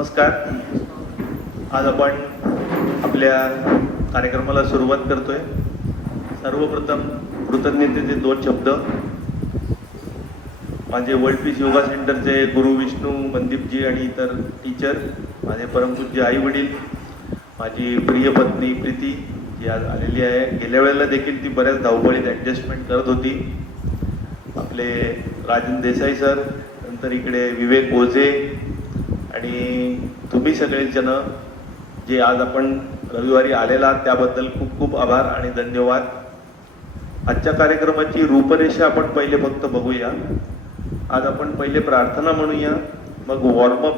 नमस्कार. आज आपण आपल्या कार्यक्रमाला सुरुवात करतोय. सर्वप्रथम कृतज्ञतेचे 2 शब्द. माझे वर्ल्ड पीस योगा सेंटरचे गुरु विष्णू मनदीपजी आणि इतर टीचर, माझे परमपूज्य आई वडील, माझी प्रिय पत्नी प्रीती जी आज आलेली आहे. गेल्या वेळेला देखील ती बऱ्याच धावपळीत ॲडजस्टमेंट करत होती. आपले राजन देसाई सर, नंतर इकडे विवेक ओझे आणि तुम्ही सगळेच जण जे आज आपण रविवारी आलेला त्याबद्दल खूप खूप आभार आणि धन्यवाद. आजच्या कार्यक्रमाची रूपरेषा आपण पहिले फक्त बघूया. आज आपण पहिले प्रार्थना म्हणूया, मग वॉर्मअप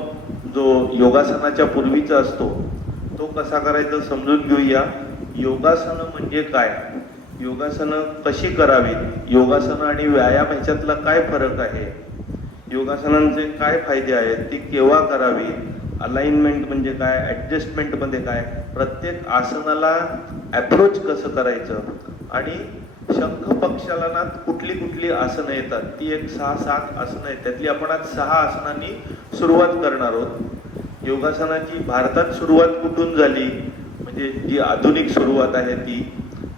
जो योगासनाच्या पूर्वीचा असतो तो कसा करायचा समजून घेऊया. योगासनं म्हणजे काय, योगासनं कशी करावीत, योगासनं आणि व्यायाम ह्याच्यातला काय फरक आहे, योगासनांचे काय फायदे आहेत, ती केव्हा करावी, अलाइनमेंट म्हणजे काय, ॲडजस्टमेंटमध्ये काय, प्रत्येक आसनाला ॲप्रोच कसं करायचं आणि शंख पक्षाला ना कुठली कुठली आसनं येतात, ती एक 6-7 आसनं आहेत. त्यातली आपण आज 6 आसनांनी सुरुवात करणार आहोत. योगासनाची भारतात सुरुवात कुठून झाली म्हणजे जी आधुनिक सुरुवात आहे ती,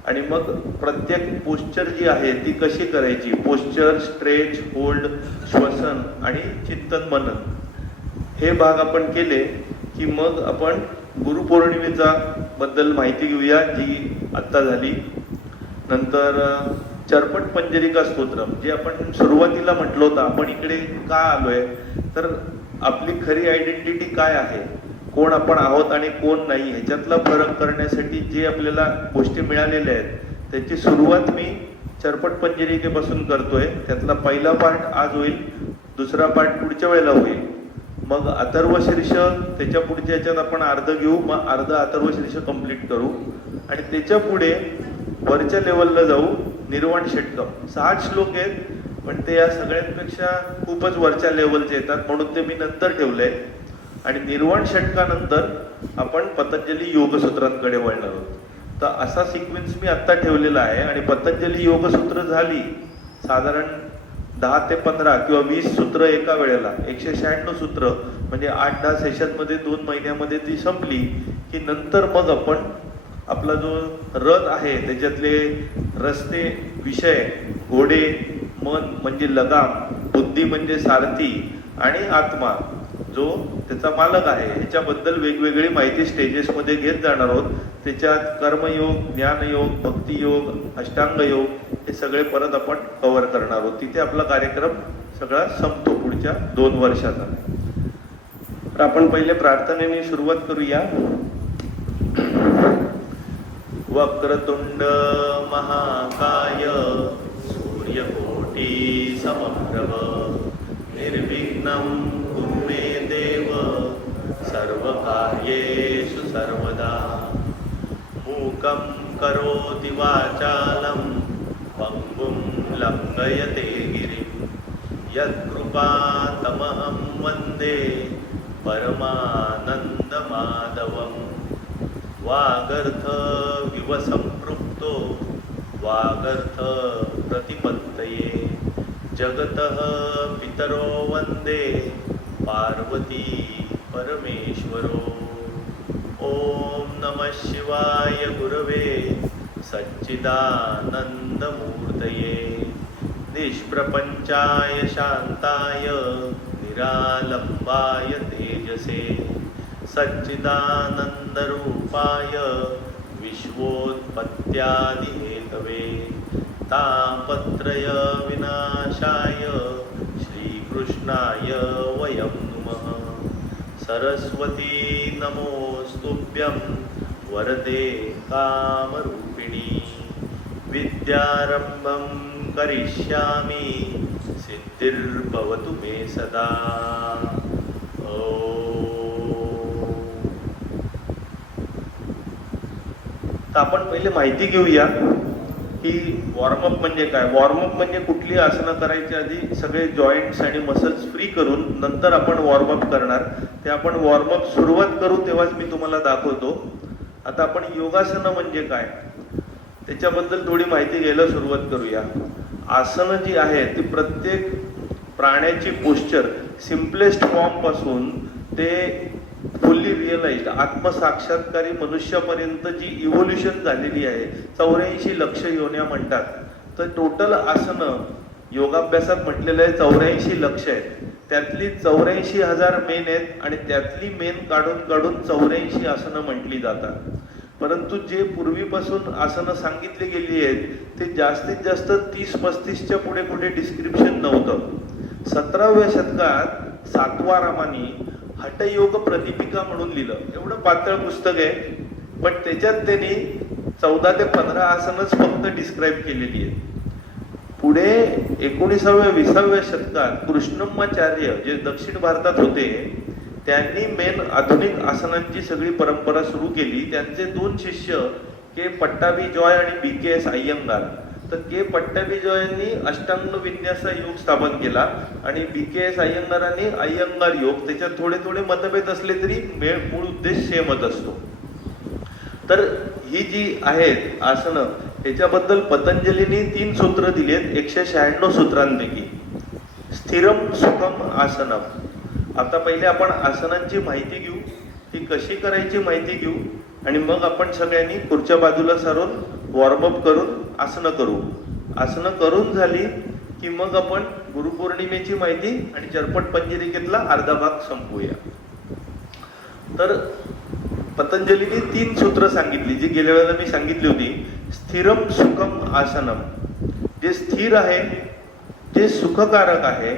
आणि मग प्रत्येक पोश्चर जी आहे ती कशी करायची, पोश्चर, स्ट्रेच, होल्ड, श्वसन आणि चिंतन मनन, हे भाग आपण केले की मग आपण गुरुपौर्णिमेचा बद्दल माहिती घेऊया जी आत्ता झाली. नंतर चरपट पंजरिका स्तोत्रम जे आपण सुरुवातीला म्हटलं होतं. आपण इकडे का आलोय तर आपली खरी आयडेंटिटी काय आहे, कोण आपण आहोत आणि कोण नाही, ह्याच्यातला फरक करण्यासाठी जे आपल्याला गोष्टी मिळालेल्या आहेत त्याची सुरुवात मी चरपट पंजरिकेपासून करतोय. त्यातला पहिला पार्ट आज होईल, दुसरा पार्ट पुढच्या वेळेला होईल, मग अथर्व शीर्ष त्याच्या पुढच्या याच्यात आपण अर्ध घेऊ, मग अर्ध अथर्व शीर्ष कंप्लीट करू आणि त्याच्या पुढे वरच्या लेवलला जाऊ. निर्वाण षटकम 60 श्लोक आहेत, पण ते या सगळ्यांपेक्षा खूपच वरच्या लेवलचे येतात म्हणून ते मी नंतर ठेवलंय. आणि निर्वाण षटकानंतर आपण पतंजली योगसूत्रांकडे वळणार आहोत. तर असा सिक्वेन्स मी आत्ता ठेवलेला आहे. आणि पतंजली योगसूत्र झाली साधारण 10 ते 15 किंवा 20 सूत्र एका वेळेला, 196 सूत्र म्हणजे 8-10 सेशनमध्ये 2 महिन्यामध्ये ती संपली की नंतर मग आपण आपला जो रथ आहे त्याच्यातले रस्ते, विषय, घोडे, मन म्हणजे लगाम, बुद्धी म्हणजे सारथी आणि आत्मा जो त्याचा मालक आहे ह्याच्याबद्दल वेगवेगळी माहिती स्टेजेसमध्ये घेत जाणार आहोत. त्याच्यात कर्मयोग, ज्ञानयोग, भक्तियोग, अष्टांग योग हे सगळे परत आपण कव्हर करणार आहोत. तिथे आपला कार्यक्रम सगळा संपतो पुढच्या 2 वर्षाचा. तर आपण पहिले प्रार्थनेने सुरुवात करूया. वक्रतुंड महाकाय सूर्यकोटी समप्रभ निर्विघ्नं कुरु मे देव सर्वकार्येषु सर्वदा. मूकं करोति वाचालं पंगुं लंघयते गिरिं यत्कृपातमहं वन्दे परमानंद माधवम्. वागर्थ विवसंपृक्तो वागर्थ प्रतिपत्तये जगतः पितरो वन्दे पार्वती परमेश्वरो. ओम नमः शिवाय गुरवे सच्चिदानंदमूर्तये निष्प्रपंचाय शांताय निरालंबाय तेजसे सच्चिदानंदरूपाय विश्वोत्पत्त्यादिहेतवे तापत्रय विनाशाय श्रीकृष्णाय वयं नमः. सरस्वती नमोस्तुभ्यं वरदे कामरूपिणी. विद्यारंभं करिष्यामि सिद्धिर्भवतु मे सदा. तर आपण पहिले माहिती घेऊया की वॉर्मअप म्हणजे काय. वॉर्मअप म्हणजे कुठली आसनं करायच्या आधी सगळे जॉईंट्स आणि मसल्स फ्री करून नंतर आपण वॉर्मअप करणार. ते आपण वॉर्मअप सुरुवात करू तेव्हाच मी तुम्हाला दाखवतो. आता आपण योगासनं म्हणजे काय त्याच्याबद्दल थोडी माहिती घ्यायला सुरुवात करूया. आसनं जी आहे ती प्रत्येक प्राण्याची पोश्चर सिम्पलेस्ट फॉर्म पासून ते फुल्ली रिअलाइज्ड आत्मसाक्षात्कारी मनुष्यापर्यंत जी इव्होल्युशन झालेली आहे 84 लक्ष योन्या म्हणतात. तर टोटल आसनं योगाभ्यासात म्हटलेलं आहे 84 लक्ष आहेत. त्यातली 84,000 मेन आहेत आणि त्यातली मेन काढून काढून 84 आसनं म्हटली जातात. परंतु जे पूर्वीपासून आसनं सांगितली गेली आहेत ते जास्तीत जास्त 30-35च्या पुढे कुठे डिस्क्रिप्शन नव्हतं. 17व्या शतकात सातवारामांनी हठयोग प्रदीपिका म्हणून लिहिलं. एवढं पातळ पुस्तक आहे, पण त्याच्यात त्यांनी 14 ते 15 आसनच फक्त डिस्क्राईब केलेली आहेत. पुढे 19व्या-20व्या शतकात कृष्णमाचार्य जे दक्षिण भारतात होते त्यांनी मेन आधुनिक आसनांची सगळी परंपरा सुरू केली. त्यांचे 2 शिष्य के पट्टाभी जॉय आणि BKS अय्यंगार. तर के पट्टाभी जॉयांनी अष्टांग विन्यास योग स्थापन केला आणि BKS अय्यंगारांनी अय्यंगार योग. त्याच्यात थोडे थोडे मतभेद असले तरी मूळ उद्देश सेमच असतो. तर ही जी आहेत आसनं याच्याबद्दल पतंजलींनी 3 सूत्र दिलेत 196 सूत्रांपैकी. स्थिरम सुखम आसनम. आता पहिले आपण आसनांची माहिती घेऊ, ती कशी करायची माहिती घेऊ आणि मग आपण सगळ्यांनी पुढच्या बाजूला सारून वॉर्मअप करून आसनं करू. आसनं करून झाली की मग आपण गुरुपौर्णिमेची माहिती आणि चरपट पंजरिकेतला अर्धा भाग संपवूया. तर पतंजलीने 3 सूत्र सांगितली जी गेल्या वेळेला मी सांगितली होती. स्थिरम सुखम आसनम. जे स्थिर आहे, जे सुखकारक आहे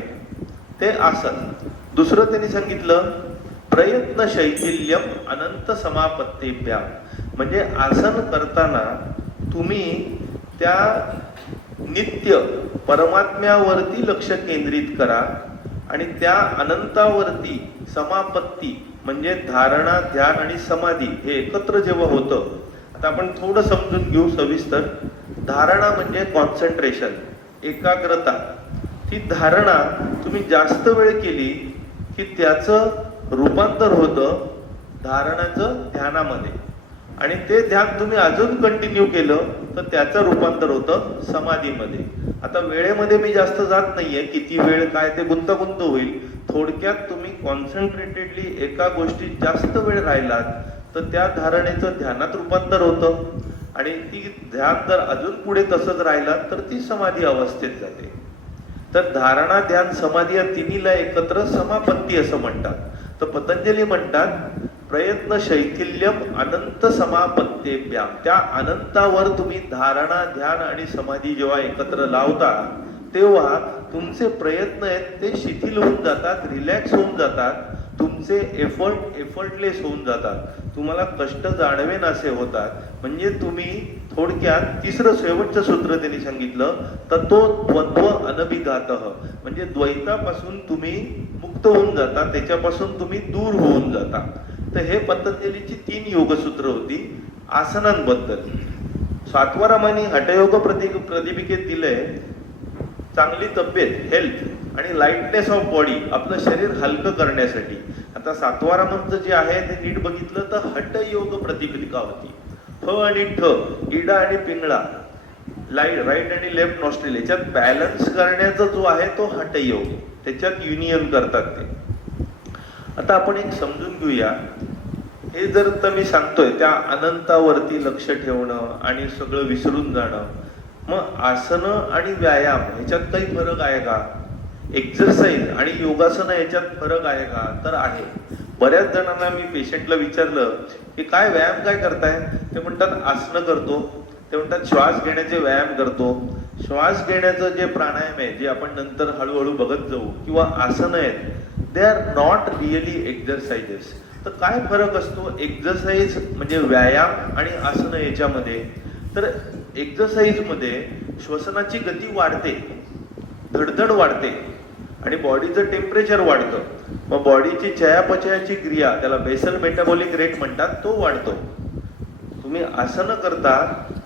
ते आसन. दुसरं त्यांनी सांगितलं प्रयत्न शैथिल्यम अनंत समापत्तेभ्याम. म्हणजे आसन करताना तुम्ही त्या नित्य परमात्म्यावरती लक्ष केंद्रित करा आणि त्या अनंतावरती समापत्ती म्हणजे धारणा, ध्यान आणि समाधी हे एकत्र जेव्हा होतं. आता आपण थोडं समजून घेऊ सविस्तर. धारणा म्हणजे कॉन्सन्ट्रेशन, एकाग्रता. ती धारणा तुम्ही जास्त वेळ केली की त्याचं रूपांतर होतं धारणाचं ध्यानामध्ये आणि ते ध्यान तुम्ही अजून कंटिन्यू केलं तर त्याचं रूपांतर होतं समाधीमध्ये. आता वेळेमध्ये मी जास्त जात नाहीये, किती वेळ काय ते गुंतागुंत होईल. थोडक्यात तुम्ही कॉन्सन्ट्रेटेडली एका गोष्टीत जास्त वेळ राहिलात तर त्या धारणेचं ध्यानात रूपांतर होतं आणि ती ध्यान जर अजून पुढे तसंच राहिलात तर ती समाधी अवस्थेत जाते. तर धारणा, ध्यान, समाधी या तिन्हीला एकत्र समापत्ती असं म्हणतात. तर पतंजली म्हणतात प्रयत्न शैथिल्यम अनंत समापत्तेभ्याम. त्या अनंतावर तुम्ही धारणा, ध्यान आणि समाधी जेव्हा एकत्र लावता तेव्हा तुमचे प्रयत्न आहेत ते शिथिल होऊन जातात, रिलॅक्स होऊन जातात. तुमचे एफर्टलेस होऊन जातात. तुम्हाला कष्ट जाणवेनासे होतात. म्हणजे तुम्ही थोडक्यात तिसरं शेवटचं सूत्र त्यांनी सांगितलं तर तो द्वंद्व अनभिघातः. म्हणजे द्वैतापासून तुम्ही मुक्त होऊन जाता, त्याच्यापासून तुम्ही दूर होऊन जाता. तर हे पतंजलीची 3 योगसूत्र होती आसनांबद्दल. सातवारामांनी हठयोग प्रदीपिकेत दिलंय चांगली तब्येत, हेल्थ आणि लाईटनेस ऑफ बॉडी, आपलं शरीर हलकं करण्यासाठी. आता सातवारामांचं जे आहे ते नीट बघितलं तर हठयोग प्रतिपिका होती. फ आणि ठ, इडा आणि पिंगळा, राईट आणि लेफ्ट नॉस्ट्रिल याच्यात बॅलन्स करण्याचा जो आहे तो हठयोग, त्याच्यात युनियन करतात ते. आता आपण एक समजून घेऊया. हे जर तर मी सांगतोय त्या अनंतावरती लक्ष ठेवणं आणि सगळं विसरून जाणं, मग आसनं आणि व्यायाम ह्याच्यात काही फरक आहे का? एक्सरसाइज आणि योगासनं ह्याच्यात फरक आहे का? तर आहे. बऱ्याच जणांना मी पेशंटला विचारलं की काय व्यायाम काय करताय, ते म्हणतात आसनं करतो. ते म्हणतात श्वास घेण्याचे व्यायाम करतो. श्वास घेण्याचं जे प्राणायाम आहे जे आपण नंतर हळूहळू बघत जाऊ किंवा आसनं आहेत they are not really exercises. तर काय फरक असतो एक्सरसाइज म्हणजे व्यायाम आणि आसनं याच्यामध्ये? तर एक्सरसाइज मध्ये श्वसनाची गती वाढते, धडधड वाढते आणि बॉडीचं टेम्परेचर वाढतं. मग बॉडीची चयापचयाची क्रिया, त्याला बेसल मेटाबॉलिक रेट म्हणतात, तो वाढतो. तुम्ही आसनं करता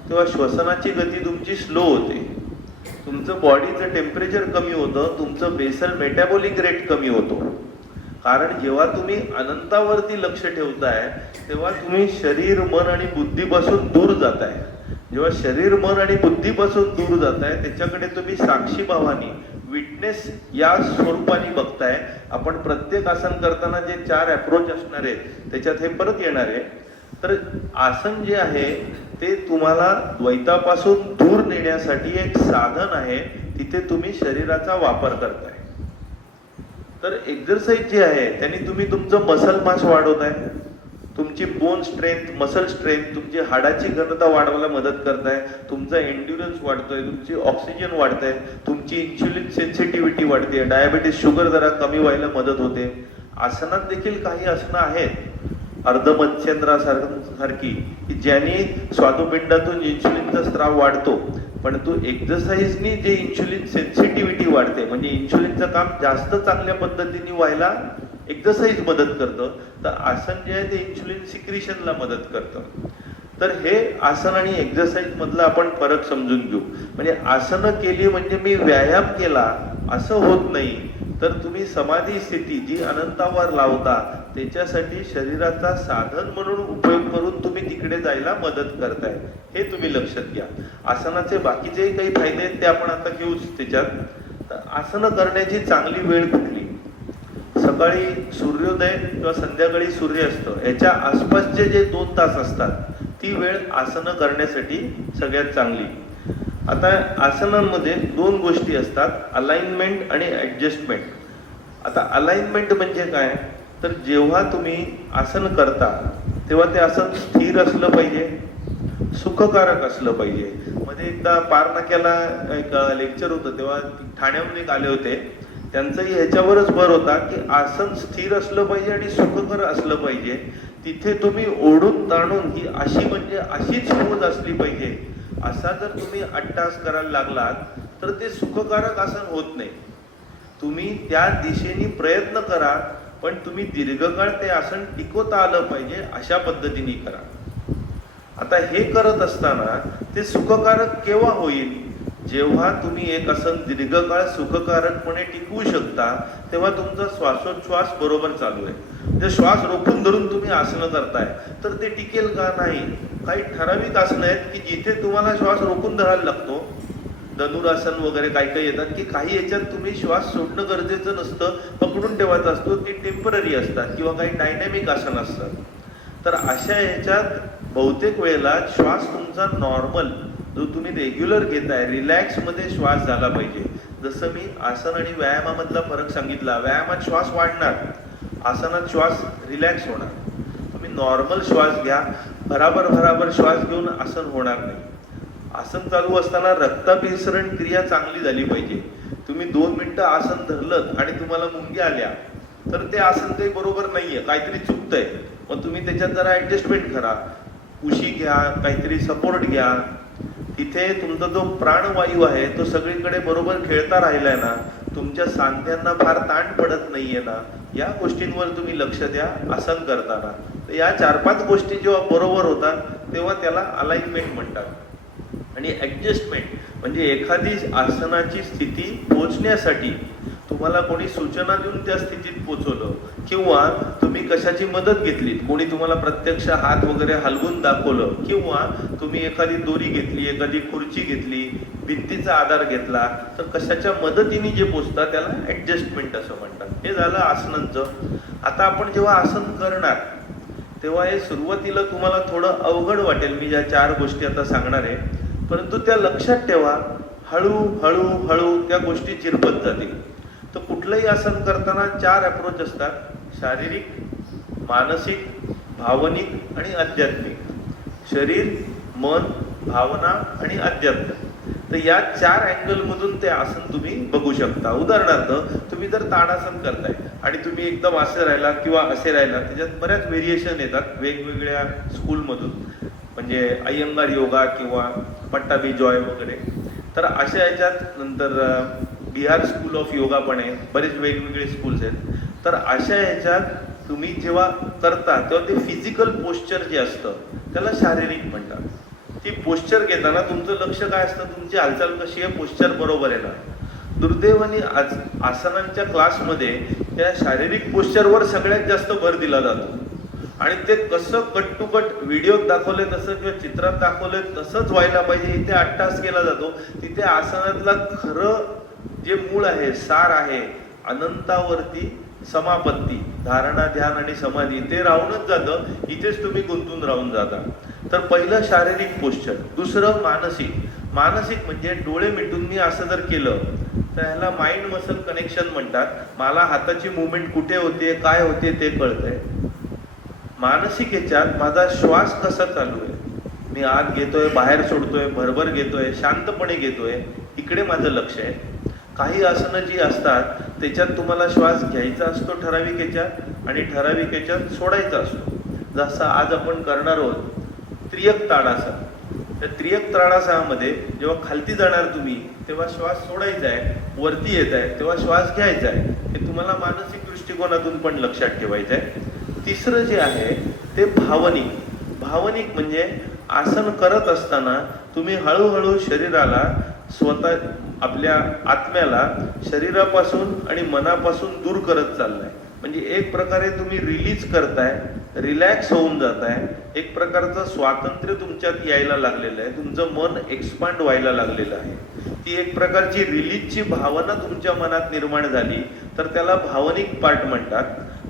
तेव्हा श्वसनाची गती तुमची स्लो होते, तुमचं बॉडीचं टेम्परेचर कमी होतं, तुमचं बेसल मेटाबॉलिक रेट कमी होतो. कारण जेव्हा तुम्ही अनंतावरती लक्ष ठेवताय तेव्हा तुम्ही शरीर, मन आणि बुद्धीपासून दूर जाताय. जेव्हा शरीर, मन आणि बुद्धीपासून दूर जाताय त्याच्याकडे तुम्ही साक्षी भावानी विटनेस या स्वरूपाने बघताय. आपण प्रत्येक आसन करताना जे 4 अप्रोच असणार आहेत त्याच्यात हे परत येणार आहे. तर आसन जे आहे ते तुम्हाला द्वैतापासून दूर नेण्यासाठी एक साधन आहे. तिथे तुम्ही शरीराचा वापर करताय. तर एक्झरसाइज जी आहे त्यांनी तुम्ही तुमचं मसल मास वाढवताय, तुमची बोन स्ट्रेंथ, मसल स्ट्रेंथ, तुमची हाडाची घनता वाढवायला मदत करताय, तुमचा एन्ड्युरन्स वाढतोय, तुमची ऑक्सिजन वाढतंय, तुमची इन्शुलिन सेन्सिटिव्हिटी वाढते, डायबिटीस शुगर जरा कमी व्हायला मदत होते. आसनात देखील काही आसनं आहेत अर्धमत्स्येंद्रासारखी की ज्याने स्वादुपिंडातून इन्शुलिनचा स्त्राव वाढतो, पण तो एक्झरसाइजनी जे इन्शुलिन सेन्सिटिव्हिटी वाढते, म्हणजे इन्शुलिनचं काम जास्त चांगल्या पद्धतीने व्हायला एक्झरसाइज मदत करतं. तर आसन जे आहे ते इन्शुलिन सिक्रिशनला मदत करतं. तर हे आसन आणि एक्झरसाइज मधला आपण फरक समजून घेऊ. म्हणजे आसनं केली म्हणजे मी व्यायाम केला असं होत नाही, तर तुम्ही समाधी स्थिती जी अनंतावर लावता त्याच्यासाठी शरीराचा साधन म्हणून उपयोग करून तुम्ही तिकडे जायला मदत करताय, हे तुम्ही लक्षात घ्या. आसनाचे बाकीचे काही फायदे आहेत ते आपण आता घेऊच त्याच्यात. तर आसनं करण्याची चांगली वेळ कुठली? सकाळी सूर्योदय किंवा संध्याकाळी सूर्यास्त याच्या आसपासचे जे 2 तास असतात ती वेळ आसनं करण्यासाठी सगळ्यात चांगली. आता आसनांमध्ये 2 गोष्टी असतात, अलाइनमेंट आणि ऍडजस्टमेंट. आता अलाइनमेंट म्हणजे काय, तर जेव्हा तुम्ही आसन करता तेव्हा ते आसन स्थिर असलं पाहिजे, सुखकारक असलं पाहिजे. मध्ये एकदा पारनाक्याला एक लेक्चर होतं तेव्हा ठाण्याहून एक आले होते, त्यांचाही ह्याच्यावरच भर होता की आसन स्थिर असलं पाहिजे आणि सुखकर असलं पाहिजे. तिथे तुम्ही ओढून ताणून ही अशी म्हणजे अशीच पोज असली पाहिजे असा जर तुम्ही अट्टास करायला लागलात तर ते सुखकारक आसन होत नाही. तुम्ही त्या दिशेने प्रयत्न करा, पण तुम्ही दीर्घकाळ ते आसन टिकवता आलं पाहिजे अशा पद्धतीने करा. आता हे करत असताना ते सुखकारक केव्हा होईल? जेव्हा तुम्ही एक आसन दीर्घकाळ सुखकारकपणे टिकवू शकता तेव्हा तुमचा श्वासोच्छ्वास बरोबर चालू आहे. जर श्वास रोखून धरून तुम्ही आसनं करताय तर ते टिकेल का? नाही. काही ठराविक आसनं आहेत की जिथे तुम्हाला श्वास रोखून धरायला लागतो, धनुरासन वगैरे काही येतात की काही याच्यात तुम्ही श्वास सोडणं गरजेचं नसतं, पकडून ठेवायचा असतो, ती टेम्पररी असतात किंवा काही डायनॅमिक आसन असतात. तर अशा याच्यात बहुतेक वेळेला श्वास तुमचा नॉर्मल जो तुम्ही रेग्युलर घेताय रिलॅक्स मध्ये श्वास झाला पाहिजे. जसं मी आसन आणि व्यायामामधला फरक सांगितला, व्यायामात श्वास वाढणार, आसनात श्वास रिलॅक्स होणार. तुम्ही नॉर्मल श्वास घ्या, भराभर श्वास घेऊन आसन होणार नाही. आसन चालू असताना रक्ताभिसरण क्रिया चांगली झाली पाहिजे. तुम्ही 2 मिनिटं आसन धरलं आणि तुम्हाला मुंग्या आल्या तर ते आसन काही बरोबर नाहीये, काहीतरी चुकतंय. मग तुम्ही त्याच्यात जरा ऍडजस्टमेंट करा, उशी घ्या, काहीतरी सपोर्ट घ्या. तिथे तुमचा जो प्राणवायू आहे तो सगळीकडे बरोबर खेळता राहिलाय ना, तुमच्या सांध्यांना फार ताण पडत नाहीये ना, या गोष्टींवर तुम्ही लक्ष द्या आसन करताना. तर या 4-5 गोष्टी जेव्हा बरोबर होतात तेव्हा त्याला अलाइनमेंट म्हणतात. आणि ऍडजस्टमेंट म्हणजे एखादी आसनाची स्थिती पोहोचण्यासाठी तुम्हाला कोणी सूचना देऊन त्या स्थितीत पोहोचवलं किंवा तुम्ही कशाची मदत घेतली, कोणी तुम्हाला प्रत्यक्ष हात वगैरे हलवून दाखवलं किंवा तुम्ही एखादी दोरी घेतली, एखादी खुर्ची घेतली, भिंतीचा आधार घेतला, तर कशाच्या मदतीने जे पोचतात त्याला ऍडजस्टमेंट असं म्हणतात. हे झालं आसनांचं. आता आपण जेव्हा आसन करणार तेव्हा हे सुरुवातीला तुम्हाला थोडं अवघड वाटेल, मी ज्या 4 गोष्टी आता सांगणार आहे, परंतु त्या लक्षात ठेवा, हळू त्या गोष्टी चिरपत जातील. तर कुठलंही आसन करताना 4 अप्रोच असतात, शारीरिक, मानसिक, भावनिक आणि आध्यात्मिक. शरीर, मन, भावना आणि अध्यात्म. तर या 4 अँगल मधून ते आसन तुम्ही बघू शकता. उदाहरणार्थ तुम्ही जर ताडासन करताय आणि तुम्ही एकदम असे राहिला किंवा असे राहिला, त्याच्यात बऱ्याच व्हेरिएशन येतात वेगवेगळ्या स्कूलमधून, म्हणजे अय्यंगार योगा किंवा पट्टाभी जॉय वगैरे. तर अशा याच्यात नंतर बिहार स्कूल ऑफ योगा पण आहे, बरेच वेगवेगळे स्कूल्स आहेत. तर अशा ह्याच्यात तुम्ही जेव्हा करता तेव्हा ते फिजिकल पोश्चर जे असतं त्याला शारीरिक म्हणतात. ती पोश्चर घेताना तुमचं लक्ष काय असतं, तुमची हालचाल कशी आहे, पोश्चर बरोबर आहे ना. दुर्दैवाने आज आसनांच्या क्लासमध्ये त्या शारीरिक पोश्चरवर सगळ्यात जास्त भर दिला जातो आणि ते कसं कट टू कट व्हिडिओत दाखवले तसं किंवा चित्रात दाखवले तसंच व्हायला पाहिजे, इथे अट्टास केला जातो. तिथे आसनातला खरं जे मूळ आहे, सार आहे, अनंतावरती समापत्ती, धारणा, ध्यान आणि समाधी ते राहूनच जातं. इथेच तुम्ही गुंतून राहून जाता. तर पहिलं शारीरिक पोश्चर. दुसरं मानसिक. मानसिक म्हणजे डोळे मिटून मी असं जर केलं तर ह्याला माइंड मसल कनेक्शन म्हणतात. मला हाताची मुवमेंट कुठे होते, काय होते ते कळतंय. मानसिक याच्यात माझा श्वास कसा चालू आहे, मी आत घेतोय, बाहेर सोडतोय, भरभर घेतोय, शांतपणे घेतोय, इकडे माझं लक्ष आहे. काही आसनं जी असतात त्याच्यात तुम्हाला श्वास घ्यायचा असतो ठराविक याच्यात आणि ठराविक याच्यात सोडायचा असतो. जसं आज आपण करणार आहोत त्रियक ताडासन. त्या त्रियक ताडासनामध्ये जेव्हा खालती जाणार तुम्ही तेव्हा श्वास सोडायचा आहे, वरती येत आहे तेव्हा श्वास घ्यायचा आहे. हे तुम्हाला मानसिक दृष्टिकोनातून पण लक्षात ठेवायचं आहे. तिसरं जे आहे ते भावनिक. भावनिक म्हणजे आसन करत असताना तुम्ही हळूहळू शरीराला, स्वतः आपल्या आत्म्याला शरीरापासून आणि मनापासून दूर करत चाललाय. म्हणजे एक प्रकारे तुम्ही रिलीज करताय, रिलॅक्स होऊन जाताय. एक प्रकारचं स्वातंत्र्य तुमच्यात यायला लागलेलं आहे. तुमचं मन एक्सपांड व्हायला लागलेलं आहे. ती एक प्रकारची रिलीजची भावना तुमच्या मनात निर्माण झाली तर त्याला भावनिक पाठ म्हणतात.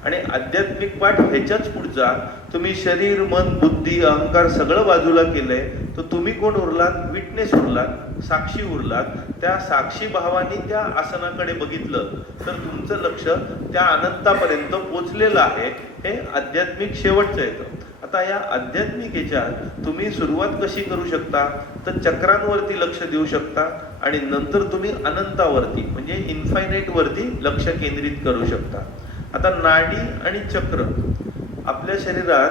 आणि आध्यात्मिक पाठ ह्याच्याच पुढचा, तुम्ही शरीर, मन, बुद्धी, अहंकार सगळं बाजूला केलंय तर तुम्ही कोण उरलात? विटनेस उरलात, साक्षी उरलात. त्या साक्षी भावाने त्या आसनाकडे बघितलं तर तुमचं लक्ष त्या अनंतापर्यंत पोचलेलं आहे. हे आध्यात्मिक शेवटचं येतं. आता या आध्यात्मिक याच्यात तुम्ही सुरुवात कशी करू शकता तर चक्रांवरती लक्ष देऊ शकता आणि नंतर तुम्ही अनंतावरती म्हणजे इन्फायनाईट वरती लक्ष केंद्रित करू शकता. आता नाडी आणि चक्र. आपल्या शरीरात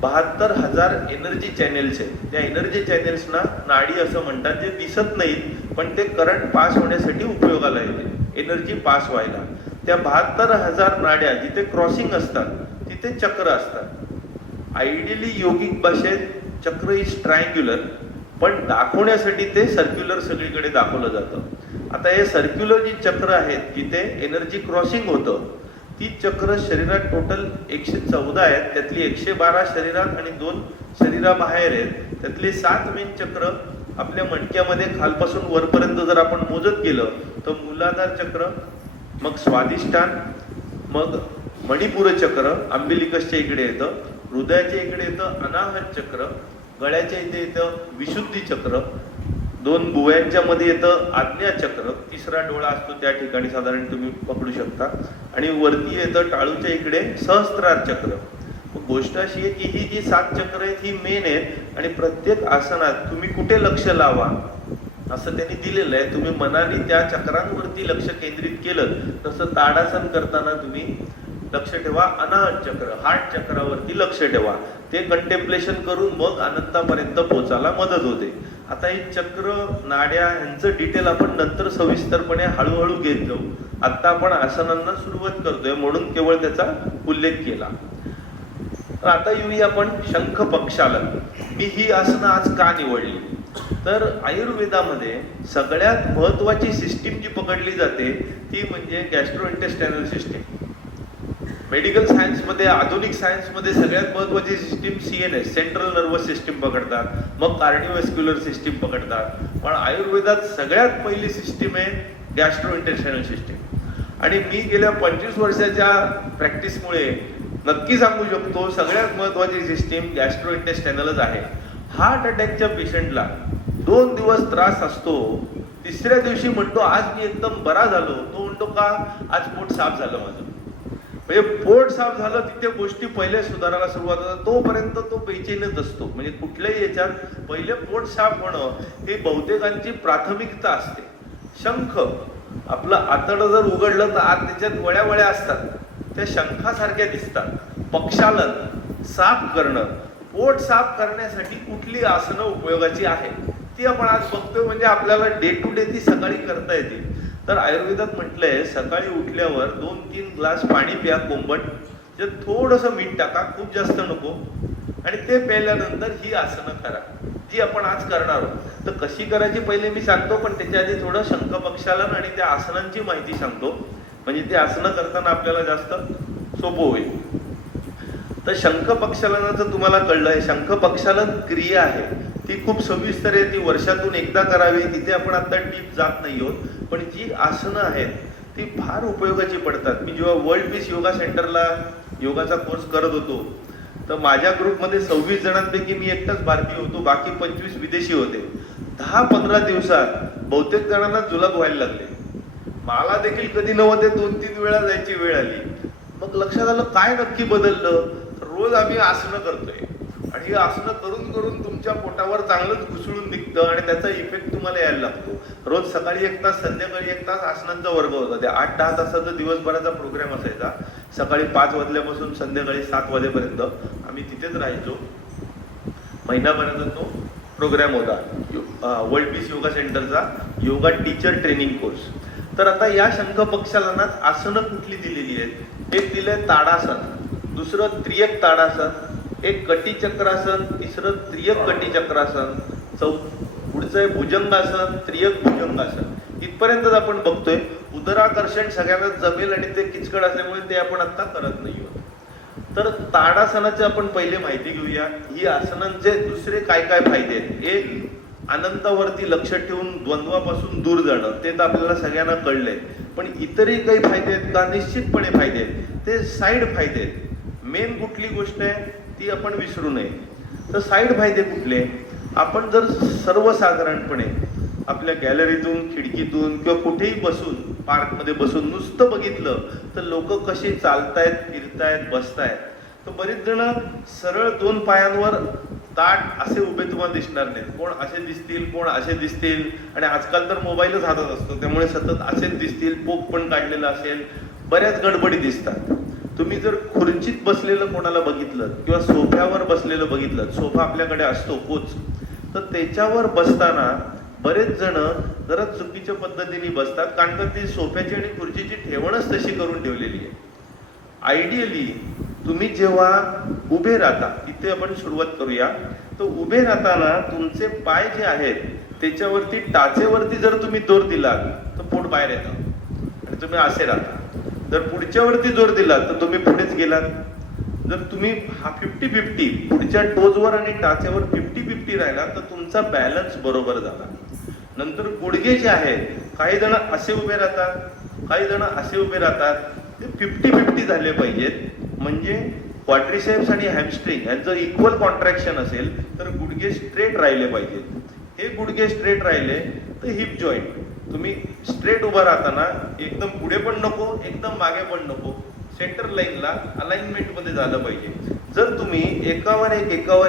72,000 एनर्जी चॅनेल्स आहेत. त्या एनर्जी चॅनेल्सना नाडी असं म्हणतात, जे दिसत नाहीत पण ते करंट पास होण्यासाठी उपयोगाला येते, एनर्जी पास व्हायला. त्या 72,000 नाड्या जिथे क्रॉसिंग असतात तिथे चक्र असतात. आयडियली योगिक भाषेत चक्र इज ट्रायंग्युलर, पण दाखवण्यासाठी ते सर्क्युलर सगळीकडे दाखवलं जातं. आता हे सर्क्युलर जी चक्र आहेत जिथे एनर्जी क्रॉसिंग होतं, ती चक्र शरीरात टोटल 114 आहेत. त्यातली 112 शरीरात आणि 2 शरीराबाहेर आहेत. त्यातले 7 मेन चक्र आपल्या मणक्यामध्ये खालपासून वरपर्यंत जर आपण मोजत गेलं तर मूलाधार चक्र, मग स्वाधिष्ठान, मग मणिपूर चक्र अंबिलिकसच्या इकडे येतं, हृदयाच्या इकडे येतं अनाहत चक्र, गळ्याच्या इथे येतं विशुद्धी चक्र, 2 भुवयांच्या मध्ये येतं आज्ञा चक्र, तिसरा डोळा असतो त्या ठिकाणी साधारण तुम्ही पकडू शकता, आणि वरती येतं टाळूच्या इकडे सहस्त्रार चक्र. गोष्ट अशी आहे की ही जी 7 चक्र आहेत ही मेन आहेत आणि प्रत्येक आसनात तुम्ही कुठे लक्ष लावा असं त्यांनी दिलेलं आहे. तुम्ही मनाने त्या चक्रांवरती लक्ष केंद्रित केलं तसं ताडासन करताना तुम्ही लक्ष ठेवा अनाहत चक्र, हार्ट चक्रावरती लक्ष ठेवा. ते कंटेम्पलेशन करून मग अनंतापर्यंत पोचायला मदत होते. आता ही चक्र, नाड्या यांचं डिटेल आपण नंतर सविस्तरपणे हळूहळू घेत जाऊ. आता आपण आसनांना सुरुवात करतोय म्हणून केवळ त्याचा उल्लेख केला. तर आता येऊया आपण शंख पक्षालन. मी ही आसनं आज का निवडली तर आयुर्वेदामध्ये सगळ्यात महत्वाची सिस्टीम जी पकडली जाते ती म्हणजे गॅस्ट्रोइंटेस्टायनल सिस्टीम. मेडिकल सायन्समध्ये, आधुनिक सायन्समध्ये सगळ्यात महत्वाची system CNS, central nervous system पकडतात, मग कार्डिओव्हॅस्क्युलर सिस्टीम पकडतात. पण आयुर्वेदात सगळ्यात पहिली सिस्टीम आहे गॅस्ट्रोइंटेस्टायनल सिस्टीम. आणि मी गेल्या 25 वर्षाच्या प्रॅक्टिसमुळे नक्की सांगू शकतो सगळ्यात महत्वाची सिस्टीम गॅस्ट्रोइंटेस्टायनलच आहे. हार्ट अटॅकच्या पेशंटला 2 दिवस त्रास असतो, तिसऱ्या दिवशी म्हणतो आज मी एकदम बरा झालो. तो म्हणतो का? आज पोट साफ झालं माझं. म्हणजे पोट साफ झालं तिथे गोष्टी पहिले सुधारायला सुरुवात होतात. तोपर्यंत तो बेचैनच असतो. म्हणजे कुठल्याही याच्यात पहिले पोट साफ होणं ही बहुतेकांची प्राथमिकता असते. शंख, आपलं आतडं जर उघडलं तर आत त्याच्यात वळ्या वळ्या असतात, त्या शंखासारख्या दिसतात. पक्षालन, साफ करणं, पोट साफ करण्यासाठी कुठली आसनं उपयोगाची आहे ती आपण आज बघतोय. म्हणजे आपल्याला डे टू डे ती सकाळी करता येते. तर आयुर्वेदात म्हटलंय सकाळी उठल्यावर 2-3 ग्लास पाणी प्या कोंबट, त्यात थोडंसं मीठ टाका, खूप जास्त नको, आणि ते प्यायल्यानंतर ही आसनं करा जी आपण आज करणार आहोत. तर कशी करायची पहिले मी सांगतो, पण त्याच्या आधी थोडं शंख पक्षालन आणि त्या आसनांची माहिती सांगतो म्हणजे ते आसनं करताना आपल्याला जास्त सोपं होईल. तर शंख पक्षालनाचं तुम्हाला कळलंय. शंख पक्षालन क्रिया आहे ती खूप सविस्तर आहे, ती वर्षातून एकदा करावी. तिथे आपण आता डीप जात नाही आहोत. पण जी आसनं आहेत ती फार उपयोगाची पडतात. मी जेव्हा वर्ल्ड पीस योगा सेंटरला योगाचा कोर्स करत होतो तर माझ्या ग्रुपमध्ये 26 जणांपैकी मी एकटाच भारतीय होतो, बाकी 25 विदेशी होते. 10-15 दिवसात बहुतेक जणांना जुलाब व्हायला लागले. मला देखील कधी नव्हते 2-3 वेळा जायची वेळ आली. मग लक्षात आलं काय नक्की बदललं. तर रोज आम्ही आसनं करतोय आणि ही आसनं करून करून तुमच्या पोटावर चांगलंच घुसळून निघतं आणि त्याचा इफेक्ट तुम्हाला यायला लागतो. रोज सकाळी 1 तास, संध्याकाळी 1 तास आसनांचा वर्ग होता. ते 8-10 तासाचा दिवसभराचा प्रोग्राम असायचा. सकाळी 5 वाजल्यापासून संध्याकाळी 7 वाजेपर्यंत आम्ही तिथेच राहायचो. महिनाभराचा तो प्रोग्राम होता वर्ल्ड पीस योगा सेंटरचा योगा टीचर ट्रेनिंग कोर्स. तर आता या शंख पक्षाला ना आसनं कुठली दिलेली आहेत. एक दिलंय ताडासन, दुसरं त्रियक ताडासन, एक कटीचक्रासन, तिसरं त्रियक कटीचक्रासन, पुढचं आहे भुजंगासन, त्रियक भुजंगासन. इथपर्यंतच आपण बघतोय. उदराकर्षण सगळ्यांना जमेल आणि ते किचकट असल्यामुळे ते आपण आता करत नाही आहोत. तर ताडासनाचे आपण पहिले माहिती घेऊया. ही आसनांचे दुसरे काय काय फायदे आहेत. एक, अनंतावरती लक्ष ठेवून द्वंद्वापासून दूर जाणं, ते तर आपल्याला सगळ्यांना कळलंय. पण इतरही काही फायदे आहेत का? निश्चितपणे फायदे आहेत. ते साईड फायदे आहेत. मेन कुठली गोष्ट आहे ती आपण विसरू नये. तर साईड फायदे कुठले? आपण जर सर्वसाधारणपणे आपल्या गॅलरीतून, खिडकीतून किंवा कुठेही बसून, पार्कमध्ये बसून नुसतं बघितलं तर लोक कसे चालतायत, फिरतायत, बसतायत. तर बरेच जण सरळ 2 पायांवर ताट असे उभे तुम्हाला दिसणार नाहीत. कोण असे दिसतील, कोण असे दिसतील. आणि आजकाल तर मोबाईलच हातात असतो त्यामुळे सतत असेच दिसतील. पोक पण काढलेलं असेल, बऱ्याच गडबडी दिसतात. तुम्ही जर खुर्चीत बसलेलं कोणाला बघितलं किंवा सोफ्यावर बसलेलं बघितलं, सोफा आपल्याकडे असतो कोच, तर त्याच्यावर बसताना बरेच जण जरा चुकीच्या पद्धतीने बसतात. कारण का ती सोफ्याची आणि खुर्चीची ठेवणच तशी करून ठेवलेली आहे. आयडियली तुम्ही जेव्हा उभे राहता, इथे आपण सुरुवात करूया. तर उभे राहताना तुमचे पाय जे आहेत त्याच्यावरती टाचेवरती जर तुम्ही जोर दिलात तर पोट बाहेर येतं आणि तुम्ही असे राहता. जर पुढच्यावरती जोर दिलात तर तुम्ही पुढेच गेलात. जर तुम्ही 50-50 पुढच्या टोजवर आणि टाचेवर 50-50 राहिला तर तुमचा बॅलन्स बरोबर झाला. नंतर गुडघे जे आहेत, काही जण असे उभे राहतात, काही जण असे उभे राहतात. ते 50-50 झाले पाहिजेत. म्हणजे क्वाड्रिसेप्स आणि हॅमस्ट्रिंग यांचं इक्वल कॉन्ट्रॅक्शन असेल तर गुडघे स्ट्रेट राहिले पाहिजेत. हे गुडघे स्ट्रेट राहिले तर हिप जॉईंट, तुम्ही स्ट्रेट उभा राहताना एकदम पुढे पण नको, एकदम मागे पण नको, सेंटर लाईनला अलाइनमेंट मध्ये झालं पाहिजे. जर तुम्ही एकावर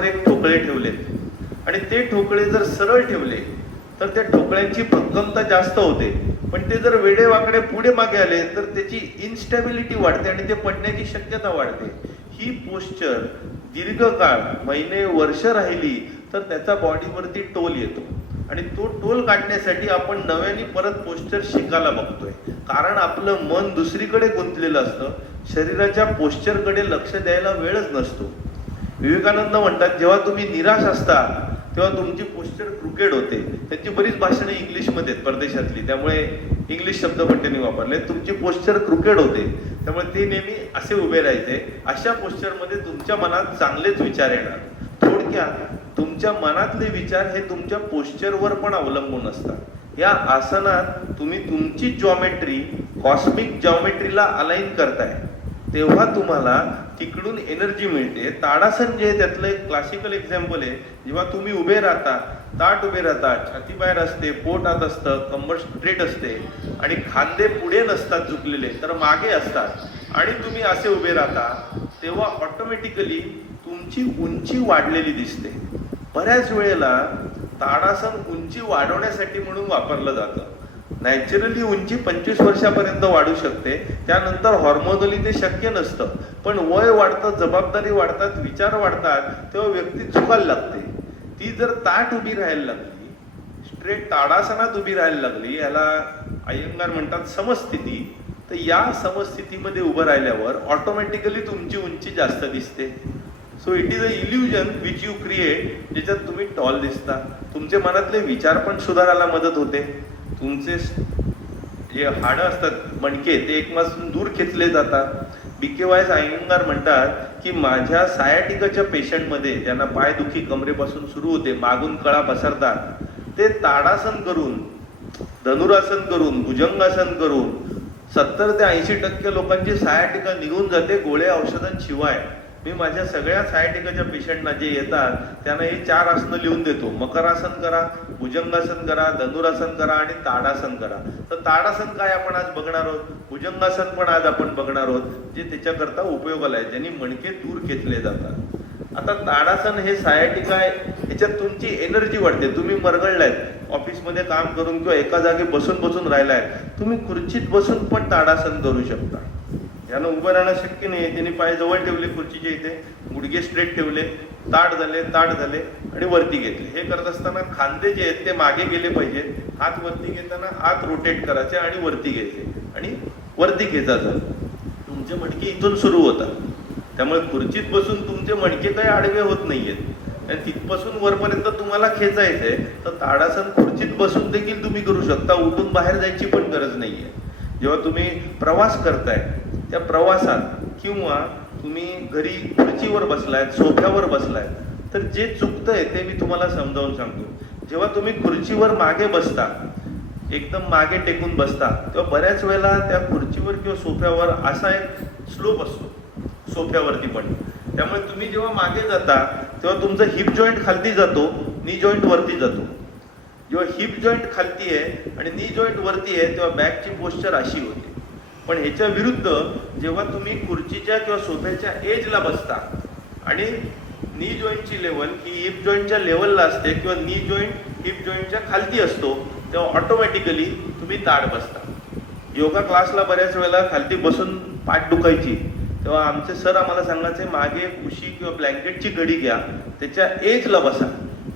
एक ठोकळे ठेवलेत आणि ते ठोकळे जर सरळ ठेवले तर त्या ठोकळ्यांची भक्कमता जास्त होते. पण ते जर वेडे वाकडे पुढे मागे आले तर त्याची इन्स्टॅबिलिटी वाढते आणि ते पडण्याची शक्यता वाढते. ही पोश्चर दीर्घकाळ, महिने, वर्ष राहिली तर त्याचा बॉडीवरती टोल येतो आणि तो टोल काढण्यासाठी आपण नव्याने परत पोश्चर शिकायला बघतोय. कारण आपलं मन दुसरीकडे गुंतलेलं असतं. शरीराच्या पोश्चरकडे लक्ष द्यायला वेळच नसतो. विवेकानंद म्हणतात, जेव्हा तुम्ही निराश असता तेव्हा तुमची पोश्चर क्रुकेड होते. त्यांची बरीच भाषणे इंग्लिशमध्ये आहेत परदेशातली, त्यामुळे इंग्लिश शब्द पण त्यांनी वापरले. तुमची पोश्चर क्रुकेड होते त्यामुळे ते नेहमी असे उभे राहायचे. अशा पोश्चरमध्ये तुमच्या मनात चांगलेच विचार येणार. थोडक्यात तुमच्या मनातले विचार हे तुमच्या पोश्चरवर पण अवलंबून असतात. या आसनात तुम्ही तुमची जॉमेट्री कॉस्मिक जॉमेट्रीला अलाइन करताय तेव्हा तुम्हाला तिकडून एनर्जी मिळते. ताडासन जे त्यातलं एक क्लासिकल एक्झाम्पल आहे. जेव्हा तुम्ही उभे राहता, ताट उभे राहता, छाती बाहेर असते, पोट आत असतं, कंबर स्ट्रेट असते आणि खांदे पुढे नसतात झुकलेले तर मागे असतात आणि तुम्ही असे उभे राहता, तेव्हा ऑटोमॅटिकली तुमची उंची वाढलेली दिसते. बऱ्याच वेळेला ताडासन उंची वाढवण्यासाठी म्हणून वापरलं जातं. नॅचरली उंची 25 वर्षापर्यंत वाढू शकते, त्यानंतर हॉर्मोनली ते शक्य नसतं. पण वय वाढतं, जबाबदारी वाढतात, विचार वाढतात, तेव्हा व्यक्ती झुकायला लागते. ती जर ताट उभी राहायला लागली, स्ट्रेट ताडासनात उभी राहायला लागली, याला अय्यंगार म्हणतात समस्थिती, तर या समस्थितीमध्ये उभं राहिल्यावर ऑटोमॅटिकली तुमची उंची जास्त दिसते. So it is a illusion which you create, ज्याच्यात तुम्ही टॉल दिसता. तुमचे मनातले विचार पण सुधारायला मदत होते. तुमचे जे हाडं असतात मणके ते एकमेकांपासून दूर खेचले जातात. BKY अय्यंगार म्हणतात की माझ्या सायाटिकाच्या पेशंटमध्ये ज्यांना पायदुखी कमरेपासून सुरू होते, मागून कळा पसरतात, ते ताडासन करून धनुरासन करून, भुजंगासन करून 70 ते 80% लोकांची सायाटिका निघून जाते गोळ्या औषधांशिवाय. मी माझ्या सगळ्या सायाटिकाच्या पेशंटना जे येतात त्यांना ही 4 आसनं लिहून देतो. मकरासन करा, भुजंगासन करा, धनुरासन करा आणि ताडासन करा. तर ताडासन काय आपण आज बघणार आहोत, भुजंगासन पण आज आपण बघणार आहोत, जे त्याच्याकरता उपयोगाला आहे, ज्यांनी मणके दूर घेतले जातात. आता ताडासन हे सायाटिका आहे, ह्याच्यात तुमची एनर्जी वाढते. तुम्ही मरगळलाय ऑफिसमध्ये काम करून किंवा एका जागी बसून बसून राहिलाय, तुम्ही खुर्चीत बसून पण ताडासन करू शकता. यानं उभं राहणं शक्य नाही, त्यांनी पाय जवळ ठेवले खुर्चीच्या इथे, गुडघे स्ट्रेट ठेवले, ताट झाले आणि वरती घेतले. हे करत असताना खांदे जे आहेत ते मागे गेले पाहिजे. हात वरती घेताना हात रोटेट करायचे आणि वरती घ्यायचे आणि वरती खेचायचं. तुमचे मणके इथून सुरू होतात. त्यामुळे खुर्चीत बसून तुमचे मणके काही आडवे होत नाहीयेत आणि तिथपासून वरपर्यंत तुम्हाला खेचायचंय. तर ताडासन खुर्चीत बसून देखील तुम्ही करू शकता. उठून बाहेर जायची पण गरज नाहीये. जेव्हा तुम्ही प्रवास करताय त्या प्रवासात किंवा तुम्ही घरी खुर्चीवर बसलायत, सोफ्यावर बसलायत, तर जे चुकतंय ते मी तुम्हाला समजावून सांगतो. जेव्हा तुम्ही खुर्चीवर मागे बसता, एकदम मागे टेकून बसता, तेव्हा बऱ्याच वेळेला त्या खुर्चीवर किंवा सोफ्यावर असा एक स्लोप असतो सोफ्यावरती पण. त्यामुळे तुम्ही जेव्हा मागे जाता तेव्हा तुमचा हिप जॉईंट खालती जातो, नी जॉईंट वरती जातो. जेव्हा हिप जॉईंट खालती आहे आणि नी जॉईंट वरती आहे तेव्हा बॅकची पोस्चर अशी होते. पण ह्याच्या विरुद्ध जेव्हा तुम्ही खुर्चीच्या किंवा सोफ्याच्या एजला बसता आणि नी जॉईंटची लेवल ही हिप जॉईंटच्या लेवलला असते किंवा नी जॉईंट हिप जॉईंटच्या खालती असतो, तेव्हा ऑटोमॅटिकली तुम्ही ताड बसता. योगा क्लासला बऱ्याच वेळेला खालती बसून पाठ दुखायची, तेव्हा आमचे सर आम्हाला सांगायचे मागे उशी किंवा ब्लँकेटची घडी घ्या, त्याच्या एजला बसा.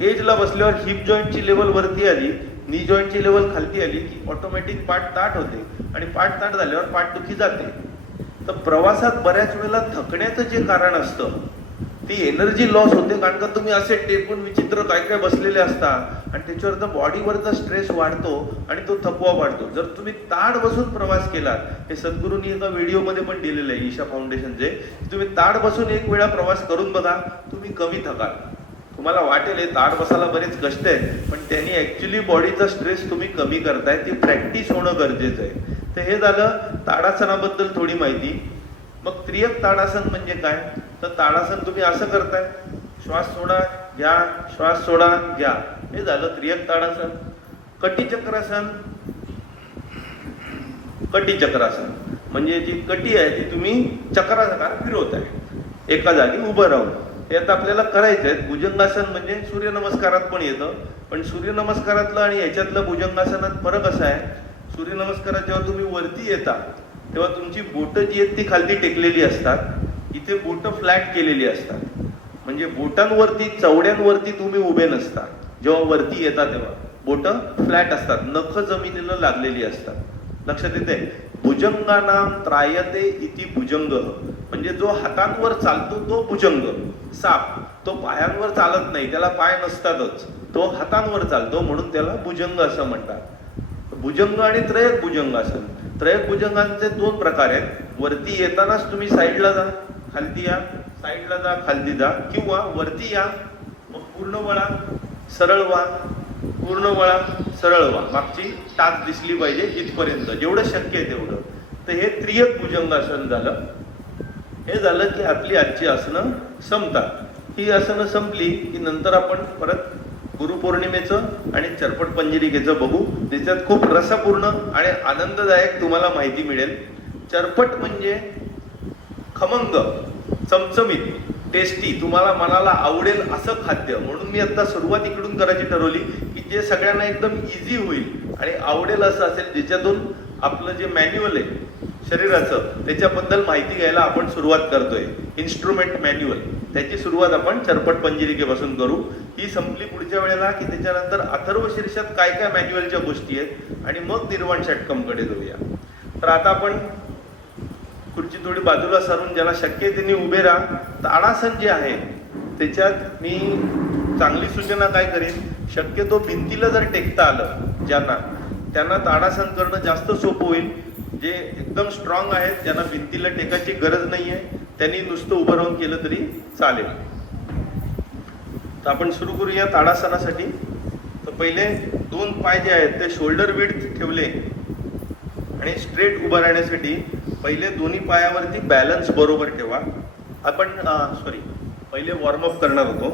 एजला बसल्यावर हिप जॉईंटची लेवल वरती आली, नी जॉईंटची लेवल खालती आली की ऑटोमॅटिक पाठ ताट होते आणि पाठ ताट झाल्यावर पाठदुखी जाते. तर प्रवासात बऱ्याच वेळेला थकण्याचं जे कारण असतं ती एनर्जी लॉस होते, कारण का तुम्ही असे टेकून विचित्र काय काय बसलेले असता आणि त्याच्यावर बॉडीवरचा स्ट्रेस वाढतो आणि तो थकवा वाढतो. जर तुम्ही ताड बसून प्रवास केला, हे सद्गुरूंनी एका व्हिडिओमध्ये पण दिलेलं आहे ईशा फाउंडेशनचे, तुम्ही ताड बसून एक वेळा प्रवास करून बघा, तुम्ही कमी थकाल. तुम्हाला वाटेल हे ताड बसायला बरेच कष्ट आहेत, पण त्यांनी ऍक्च्युली बॉडीचा स्ट्रेस तुम्ही कमी करताय. ती प्रॅक्टिस होणं गरजेचं आहे. तर हे झालं ताडासनाबद्दल थोडी माहिती. मग त्रियक ताडासन म्हणजे काय, तर ताडासन तुम्ही असं करताय, श्वास सोडा घ्या, श्वास सोडा घ्या, हे झालं त्रियक ताडासन. कटीचक्रासन, कटीचक्रासन म्हणजे जी कटी आहे ती तुम्ही चक्राकार फिरवताय एका जागी उभं राहून. हे आता आपल्याला करायचं आहे. भुजंगासन म्हणजे सूर्यनमस्कारात पण येतं, पण सूर्यनमस्कारातलं आणि ह्याच्यातलं भुजंगासनात फरक असा आहे, सूर्यनमस्कारात जेव्हा तुम्ही वरती येता तेव्हा तुमची बोटं जी आहेत ती खालती टेकलेली असतात, इथे बोटं फ्लॅट केलेली असतात. म्हणजे बोटांवरती चवड्यांवरती तुम्ही उभे नसता. जेव्हा वरती येता तेव्हा बोटं फ्लॅट असतात, नख जमिनीला लागलेली असतात. लक्षात येते. भुजंगानाम त्रायते इति भुजंग, म्हणजे जो हातांवर चालतो तो भुजंग. साप तो पायांवर चालत नाही, त्याला पाय नसतातच, तो हातांवर चालतो म्हणून त्याला भुजंग असं म्हणतात. भुजंग आणि त्रयक भुजंगासन. त्रयक भुजंगांचे 2 प्रकार आहेत. वरती येतानाच तुम्ही साईडला जा, खालती या, साईडला जा, खालती जा, किंवा वरती या मग पूर्ण वळा, सरळ व्हा, पूर्ण वळा, सरळ व्हा, मागची टाच दिसली पाहिजे इथपर्यंत, जेवढं शक्य आहे तेवढं. तर हे त्रियक भुजंगासन झालं. हे झालं की आपली आजची आसनं संपतात. ही आसनं संपली की नंतर आपण परत गुरुपौर्णिमेचं आणि चरपट पंजरिकेचं बघू. त्याच्यात खूप रसपूर्ण आणि आनंददायक तुम्हाला माहिती मिळेल. चरपट म्हणजे खमंग, चमचमीत, टेस्टी, तुम्हाला मनाला आवडेल असं खाद्य. म्हणून मी आता सुरुवात इकडून करायची ठरवली की जे सगळ्यांना एकदम इझी होईल आणि आवडेल असं असेल, ज्याच्यातून आपलं जे मॅन्युअल आहे शरीराचं त्याच्याबद्दल माहिती घ्यायला आपण सुरुवात करतोय. इन्स्ट्रुमेंट मॅन्युअल, त्याची सुरुवात आपण चरपट पंजरिकेपासून करू. ही संपली पुढच्या वेळेला की त्याच्यानंतर अथर्व शीर्षात काय काय मॅन्युअलच्या गोष्टी आहेत आणि मग निर्वाण षटकमकडे जाऊया. तर आता आपण खुर्ची थोडी बाजूला सारून ज्याला शक्य आहे त्यांनी उभे राहा. ताडासन जे आहे त्याच्यात मी चांगली सूचना काय करेन, शक्यतो भिंतीला जर टेकता आलं त्यांना ताडासन करणं जास्त सोपं होईल. जे एकदम स्ट्रॉंग आहेत, ज्यांना भिंतीला टेकायची गरज नाहीये, त्यांनी नुसतं उभं राहून केलं तरी चालेल. तर आपण सुरू करूया ताडासनासाठी. तर पहिले दोन पाय जे आहेत ते शोल्डर विड्थ ठेवले आणि स्ट्रेट उभं राहण्यासाठी पहिले दोन्ही पायावरती बॅलन्स बरोबर ठेवा. आपण पहिले वॉर्मअप करणार होतो,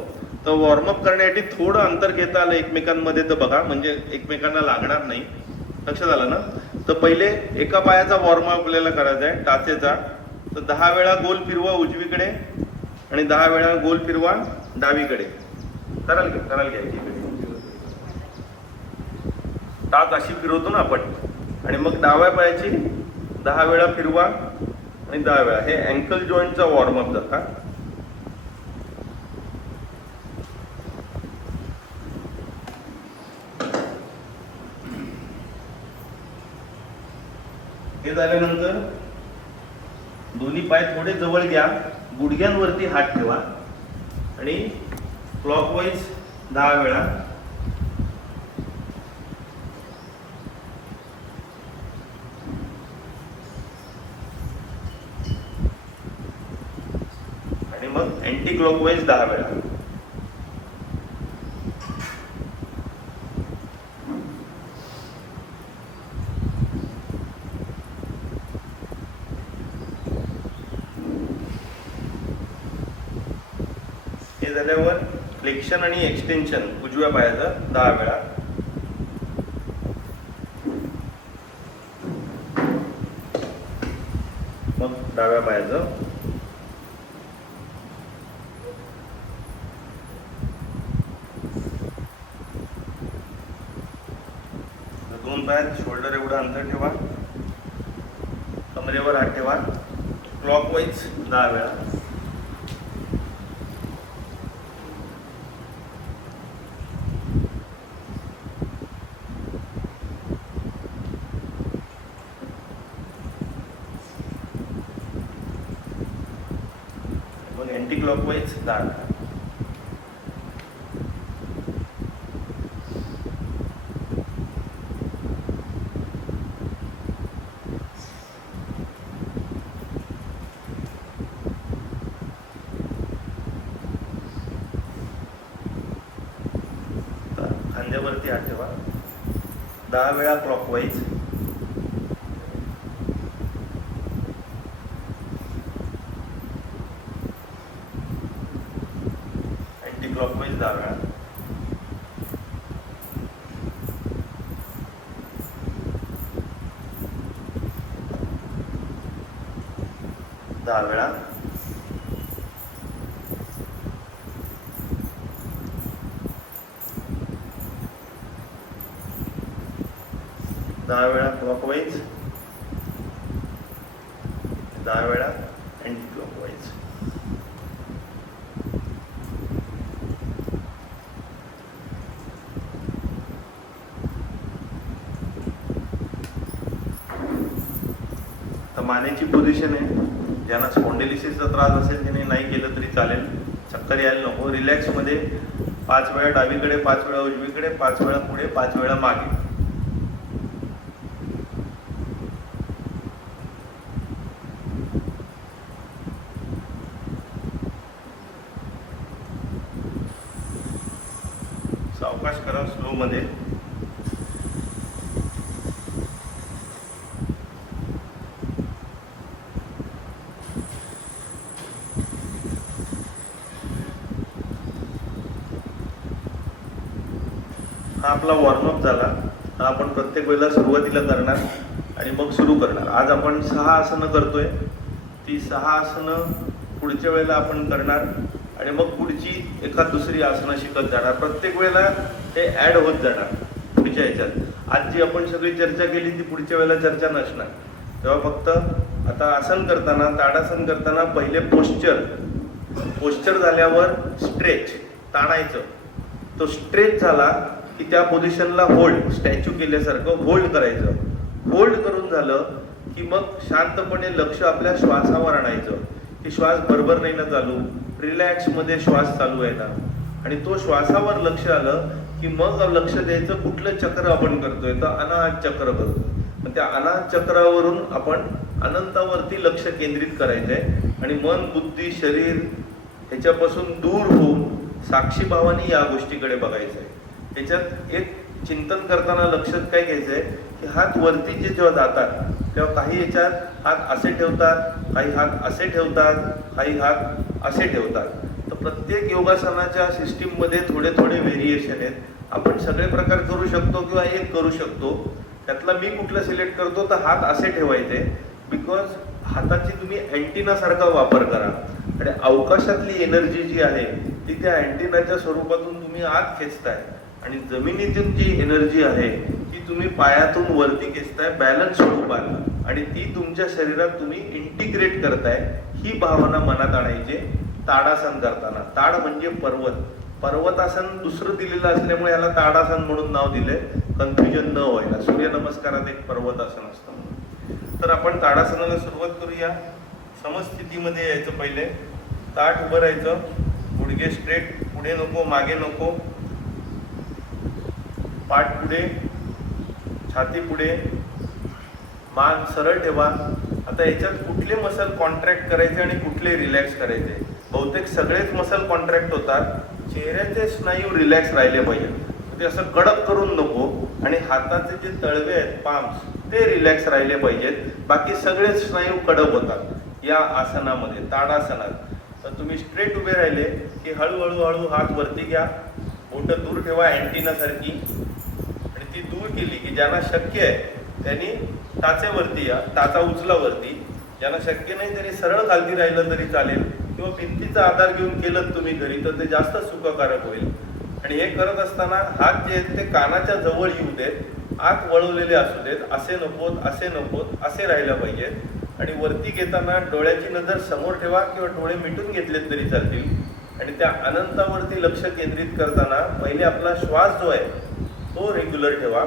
तर वॉर्मअप करण्यासाठी थोडं अंतर घेता आलं एकमेकांमध्ये तर बघा, म्हणजे एकमेकांना लागणार नाही. लक्षात आलं ना? तर पहिले एका पायाचा वॉर्मअप आपल्याला करायचा आहे टाचेचा. तर 10 वेळा गोल फिरवा उजवीकडे आणि 10 वेळा गोल फिरवा डावीकडे. कराल घ्या इकडे. टाच अशी फिरवतो ना आपण, आणि मग डाव्या पायाची 10 वेळा फिरवा आणि 10 वेळा. हे अँकल जॉईंटचा वॉर्मअप झाला. हे झाल्यानंतर दोन्ही पाय थोडे जवळ घ्या, गुडघ्यांवरती हात ठेवा आणि क्लॉकवाईज 10 वेळा. आणि मग अँटी क्लॉकवाईज 10 वेळा. हे झाल्यावर फ्लेक्शन आणि एक्सटेन्शन उजव्या पायाचं 10 वेळा. मग डाव्या पायाचं. दोन पायात शोल्डर एवढं अंतर ठेवा, कमरेवर हात ठेवा, क्लॉकवाईज 10 वेळा. अँटी क्लॉकवाईज 10 वेळा. खांद्यावरती हात ठेवा, 10 वेळा क्लॉकवाईज. अँटी क्लॉकवाईज 10 वेळा. दहा वेळा. दहा वेळा क्लॉकवाईज, 10 वेळा अँटी क्लॉकवाईज. तर मानेची पोझिशन आहे. ज्यांना स्पॉन्डिलिसिसचा त्रास असेल त्याने नाही केलं तरी चालेल, चक्कर यायला नको. रिलॅक्समध्ये 5 वेळा डावीकडे, 5 वेळा उजवीकडे, 5 वेळा पुढे, 5 वेळा मागे. सावकाश करा, स्लो मध्ये. हा आपला वॉर्मअप झाला. हा आपण प्रत्येक वेळेला सुरुवातीला करणार आणि मग सुरू करणार. आज आपण 6 आसनं करतोय. ती 6 आसनं पुढच्या वेळेला आपण करणार आणि मग पुढची एखाद दुसरी आसनं शिकत जाणार. प्रत्येक वेळेला ते ॲड होत जाणार पुढच्या ह्याच्यात. आज जी आपण सगळी चर्चा केली ती पुढच्या वेळेला चर्चा नसणार. तेव्हा फक्त आता आसन करताना, ताडासन करताना पहिले पोश्चर झाल्यावर स्ट्रेच, ताणायचं. तो स्ट्रेच झाला की त्या पोझिशनला होल्ड, स्टॅच्यू केल्यासारखं होल्ड करायचं. होल्ड करून झालं की मग शांतपणे लक्ष आपल्या श्वासावर आणायचं की श्वास बरोबर नाही ना चालू, रिलॅक्समध्ये श्वास चालू आहे ना. आणि तो श्वासावर लक्ष आलं की मग लक्ष द्यायचं कुठलं चक्र आपण करतोय, तर अनाहत चक्र करतोय. मग त्या अनाहत चक्रावरून आपण अनंतावरती लक्ष केंद्रित करायचंय आणि मन, बुद्धी, शरीर ह्याच्यापासून दूर होऊन साक्षी भावाने या गोष्टीकडे बघायचंय. त्याच्यात एक चिंतन करताना लक्षात काय घ्यायचंय की हात वरती जेव्हा जातात तेव्हा काही याच्यात हात असे ठेवतात, काही हात असे ठेवतात, काही हात असे ठेवतात. तर प्रत्येक योगासनाच्या सिस्टीममध्ये थोडे थोडे व्हेरिएशन आहेत. आपण सगळे प्रकार करू शकतो किंवा एक करू शकतो. त्यातला मी कुठला सिलेक्ट करतो तर हात असे ठेवायचे, बिकॉज हाताची तुम्ही अँटिना सारखा वापर करा आणि अवकाशातली एनर्जी जी आहे ती त्या अँटिनाच्या स्वरूपातून तुम्ही आत खेचताय आणि जमिनीतून जी एनर्जी आहे ती तुम्ही पायातून वरती खेचताय बॅलन्स स्वरूपात आणि ती तुमच्या शरीरात तुम्ही इंटिग्रेट करताय. ही भावना मनात आणायची ताडासन करताना. ताड म्हणजे पर्वत. पर्वतासन दुसरं दिलेलं असल्यामुळे याला ताडासन म्हणून नाव दिलंय, कन्फ्युजन न व्हायला. सूर्यनमस्कारात एक पर्वतासन असतं. तर आपण ताडासनाला सुरुवात करूया. समस्थितीमध्ये यायचं. पहिले ताठ उभं राहायचं, गुडघे स्ट्रेट, पुढे नको मागे नको, पाठ पुढे, छाती पुढे, मान सरळ ठेवा. आता याच्यात कुठले मसल कॉन्ट्रॅक्ट करायचे आणि कुठले रिलॅक्स करायचे? बहुतेक सगळेच मसल कॉन्ट्रॅक्ट होतात. चेहऱ्याचे स्नायू रिलॅक्स राहिले पाहिजे, ते असं कडक करून नको. आणि हाताचे जे तळवे आहेत पाम्स ते रिलॅक्स राहिले पाहिजेत. बाकी सगळे स्नायू कडक होतात या आसनामध्ये, ताडासनात. तर तुम्ही स्ट्रेट उभे राहिले की हळूहळू हळू हात वरती घ्या, बोटं दूर ठेवा अँटिना सारखी. आणि ती दूर केली की ज्यांना शक्य आहे त्यांनी टाचेवरती या, टाचा उचला वरती. ज्यांना शक्य नाही त्यांनी सरळ खालती राहिलं तरी चालेल किंवा भिंतीचा आधार घेऊन केलं तुम्ही घरी तर ते जास्त सुखकारक होईल. आणि हे करत असताना हात जे आहेत ते कानाच्या जवळ येऊ देत, आत वळवलेले असू देत. असे नकोत, असे नकोत, असे राहायला पाहिजेत. आणि वरती घेताना डोळ्याची नजर समोर ठेवा किंवा डोळे मिटून घेतलेत तरी चालतील. आणि त्या अनंतावरती लक्ष केंद्रित करताना पहिले आपला श्वास जो आहे तो रेग्युलर ठेवा.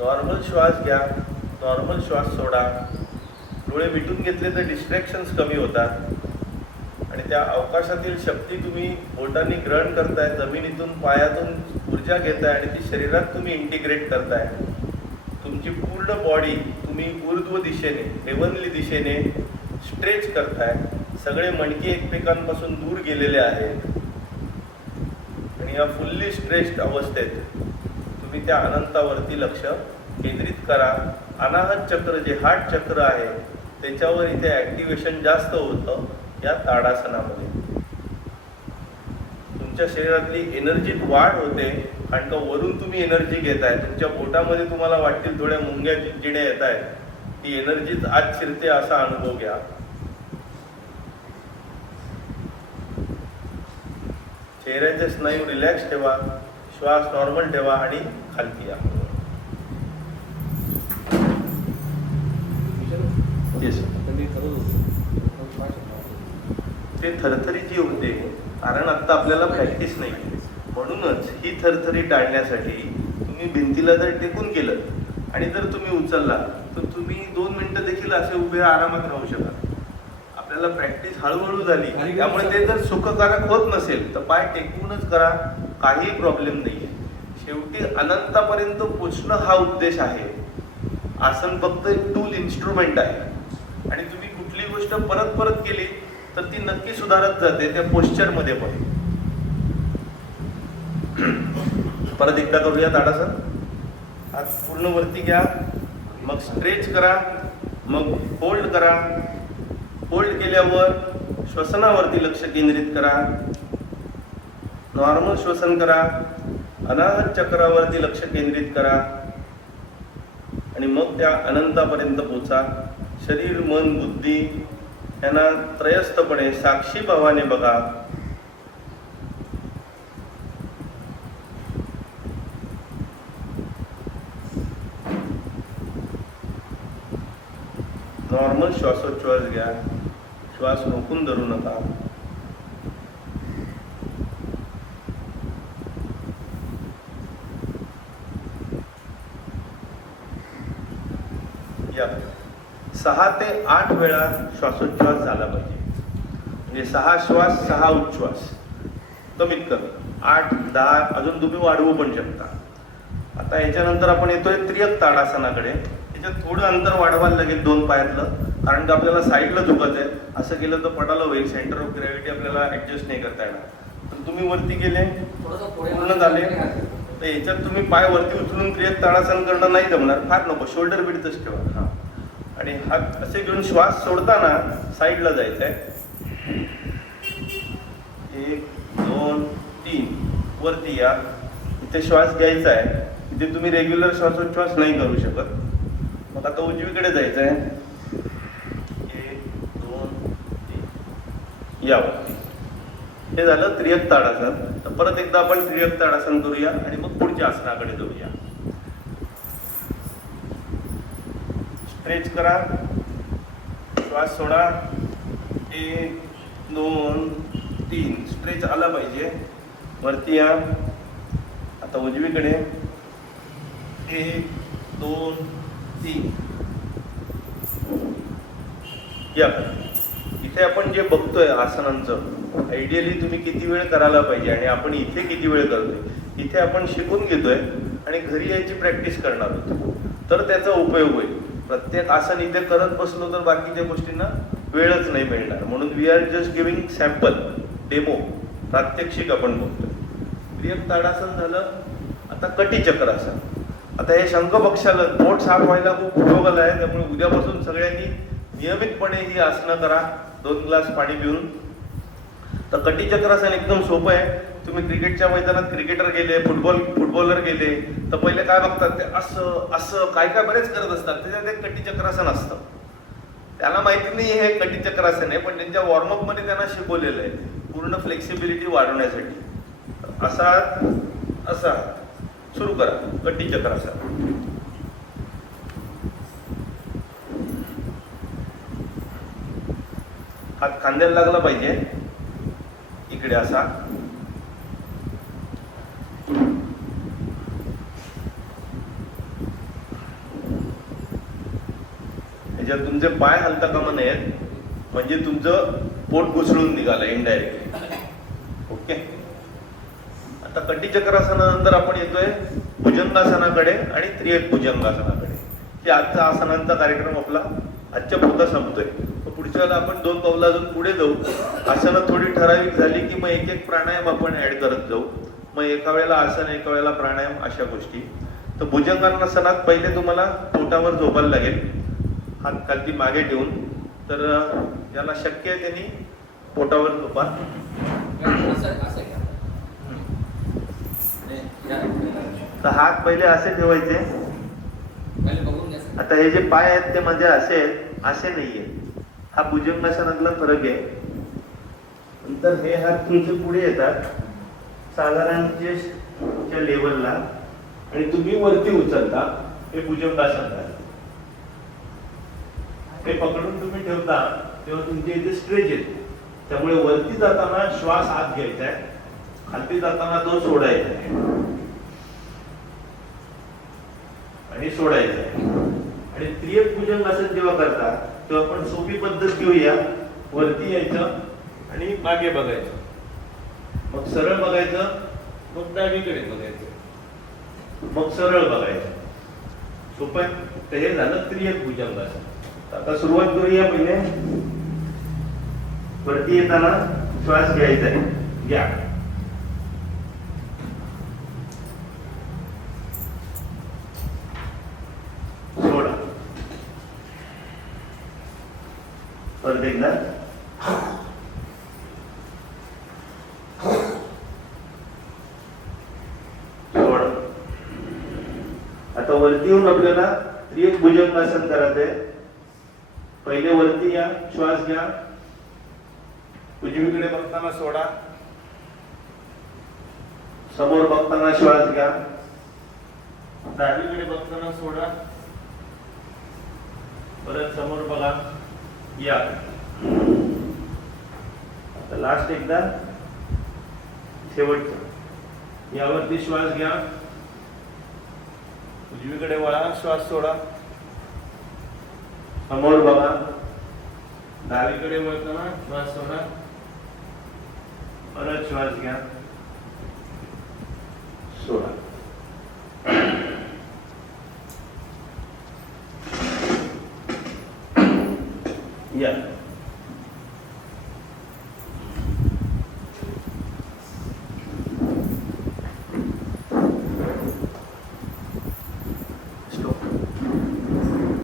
नॉर्मल श्वास घ्या, नॉर्मल श्वास सोडा. डोळे मिटून घेतले तर डिस्ट्रॅक्शन्स कमी होतात. आणि त्या अवकाशातील शक्ती तुम्ही बोटांनी ग्रहण करताय, जमिनीतून पायातून ऊर्जा घेताय आणि ती शरीरात तुम्ही इंटिग्रेट करताय. तुमची पूर्ण बॉडी तुम्ही ऊर्ध्व दिशेने, हेवनली दिशेने स्ट्रेच करताय. सगळे मणके एकमेकांपासून दूर गेलेले आहेत. आणि या फुल्ली स्ट्रेच्ड अवस्थेत तुम्ही त्या अनंतावरती लक्ष केंद्रित करा. अनाहत चक्र जे हार्ट चक्र आहे त्याच्यावर इथे ॲक्टिव्हेशन जास्त होतं या ताडासनामध्ये. तुमच्या शरीरातली एनर्जीत वाढ होते कारण का वरून तुम्ही एनर्जी घेताय. तुमच्या पोटामध्ये तुम्हाला वाटतील थोड्या मुंग्या जिण्या येत आहेत, ती एनर्जीच आत शिरते असा अनुभव घ्या. चेहऱ्याचे स्नायू रिलॅक्स ठेवा, श्वास नॉर्मल ठेवा आणि खालती या. ते थरथरी जी होते कारण आता आपल्याला प्रॅक्टिस नाही, म्हणूनच ही थरथरी टाळण्यासाठी तुम्ही भिंतीला जर टेकून केलं आणि जर तुम्ही उचलला तर तुम्ही 2 मिनिटं देखील असे उभे आरामात राहू शकाल. आपल्याला प्रॅक्टिस हळूहळू झाली त्यामुळे ते जर सुखकारक होत नसेल तर पाय टेकूनच करा, काही प्रॉब्लेम नाही आहे. शेवटी अनंतापर्यंत पोचणं हा उद्देश आहे. आसन फक्त एक टूल, इन्स्ट्रुमेंट आहे. आणि तुम्ही कुठली गोष्ट परत परत केली तर ती नक्की सुधारत जाते त्या पोश्चरमध्ये पण. परत एकदा करूया ताडासन. हात पूर्ण वरती घ्या, मग स्ट्रेच करा, मग होल्ड करा. होल्ड केल्यावर श्वसनावरती लक्ष केंद्रित करा, नॉर्मल श्वसन करा. अनाहत चक्रावरती लक्ष केंद्रित करा आणि मग त्या अनंतापर्यंत पोचा. शरीर, मन, बुद्धी यांना त्रयस्थपणे साक्षी भावाने बघा. नॉर्मल श्वासोच्छ्वास घ्या, श्वास रोखून धरू नका. या 6 ते 8 वेळा श्वासोच्छ्वास झाला पाहिजे. म्हणजे 6 श्वास 6 उच्छ्वास कमीत कमी. 8, 10 अजून तुम्ही वाढवू पण शकता. आता याच्यानंतर आपण येतोय त्रियक ताडासनाकडे. याच्यात थोडं अंतर वाढवायला लागेल 2 पायातलं, कारण की आपल्याला साईडला झुकायचं आहे. असं केलं तर पडायला होईल, सेंटर ऑफ ग्रॅव्हिटी आपल्याला ऍडजस्ट नाही करता येणार. तर तुम्ही वरती गेले, पूर्ण झाले, तर याच्यात तुम्ही पाय वरती उचलून त्रियक ताडासन करणं नाही जमणार, फार नको, शोल्डर बिडतच ठेवा. हां, आणि हात असे घेऊन श्वास सोडताना साईडला जायचं आहे. 1 2 3 वरती या. इथे श्वास घ्यायचा आहे. इथे तुम्ही रेग्युलर श्वासोच्छ्वास नाही करू शकत. मग आता उजवीकडे जायचं आहे. 1 2 3 यावरती. हे झालं त्रियक ताडासन. तर परत एकदा आपण त्रियक ताडासन करूया आणि मग पुढच्या आसनाकडे जाऊया. स्ट्रेच करा, श्वास सोडा. 1 2 3 स्ट्रेच आला पाहिजे. वरती या. आता उजवीकडे 1 2 3 या. इथे आपण जे बघतोय आसनांचं, आयडियली तुम्ही किती वेळ करायला पाहिजे आणि आपण इथे किती वेळ करतोय, इथे आपण शिकून घेतोय आणि घरी याची प्रॅक्टिस करणार होतो, तर त्याचा उपयोग होईल. प्रत्येक आसन इथे करत बसलो तर बाकीच्या गोष्टींना वेळच नाही मिळणार. म्हणून we are just giving sample, demo, प्रात्यक्षिक आपण बघतोय. त्रियक ताडासन झालं. आता कटी चक्रासन. आता हे शंखपक्षाला पोट साफ व्हायला खूप उपयोगाला आहे. त्यामुळे उद्यापासून सगळ्यांनी नियमितपणे ही आसनं करा, 2 ग्लास पाणी पिऊन. तर कटी चक्रासन एकदम सोपं आहे. तुम्ही क्रिकेटच्या मैदानात क्रिकेटर गेले, फुटबॉलर गेले तर पहिले काय बघतात, ते असं असं काय काय बरेच करत असतात. त्याच्यात एक कटी चक्रासन असतं. त्याला माहिती नाही हे कटी चक्रासन आहे, पण त्यांच्या वॉर्मअप मध्ये त्यांना शिकवलेलं आहे पूर्ण फ्लेक्सिबिलिटी वाढवण्यासाठी. असा असा सुरू करा कटी चक्रासन. हात खांद्याला लागला पाहिजे. इकडे असा. ह्याच्यात तुमचे पाय हलता कामा नयेत, म्हणजे तुमचं पोट घुसळून निघालं इनडायरेक्टली. ओके. आता कटी चक्रासनानंतर आपण येतोय भुजंगासनाकडे आणि त्रियक भुजंगासनाकडे. की आजचा आसनांचा कार्यक्रम आपला आजच्या पुरता संपतोय. पुढच्या वेळेला आपण 2 पावलं अजून पुढे जाऊ. आसनं थोडी ठराविक झाली की मग एक प्राणायाम आपण ऍड करत जाऊ. मग एका वेळेला आसन, एका वेळेला प्राणायाम, अशा गोष्टी. तर भुजंगासनात पहिले तुम्हाला पोटावर झोपायला लागेल, हात खालती मागे ठेवून. तर ज्याला शक्य आहे त्यांनी पोटावर झोपा. तर हात पहिले असे ठेवायचे. आता हे जे पाय आहेत ते म्हणजे असे नाहीये. हा भुजंगासनातला फरक आहे. नंतर हे हात तुमचे पुढे येतात साधारण चेस्टच्या लेवलला आणि तुम्ही वरती उचलता. हे भुजंगासन आहे. हे पकडून तुम्ही ठेवता तेव्हा तुमच्या इथे स्ट्रेच येते. त्यामुळे वरती जाताना श्वास आत घ्यायचा आहे, खाली जाताना तो सोडायचा आहे आणि सोडायचा आहे. आणि त्रियक भुजंगासन जेव्हा करता तेव्हा आपण सोपी पद्धत घेऊया. वरती यायचं आणि मागे बघायचं, मग सरळ बघायचं, मग डावीकडे बघायचं, मग सरळ बघायचं. सोपं आहे. तर हे झालं त्रियक भुजंगासन. आता सुरुवात करूया. पहिले वरती येताना श्वास घ्यायचा आहे. घ्या. सोडा. परत एकदा. सोडा. आता वरती येऊन आपल्याला त्रियक भुजंगासन करायचंय. पहिले वरती या, श्वास घ्या, उजवीकडे बघताना सोडा, समोर बघताना श्वास घ्या, डावीकडे बघताना सोडा, परत समोर बघा, या. आता लास्ट एकदा शेवटचं. यावरती श्वास घ्या, उजवीकडे वळा, श्वास सोडा, समोर बघा, डावीकडे वळताना श्वास सोडा, परत श्वास घ्या, सोडा. या.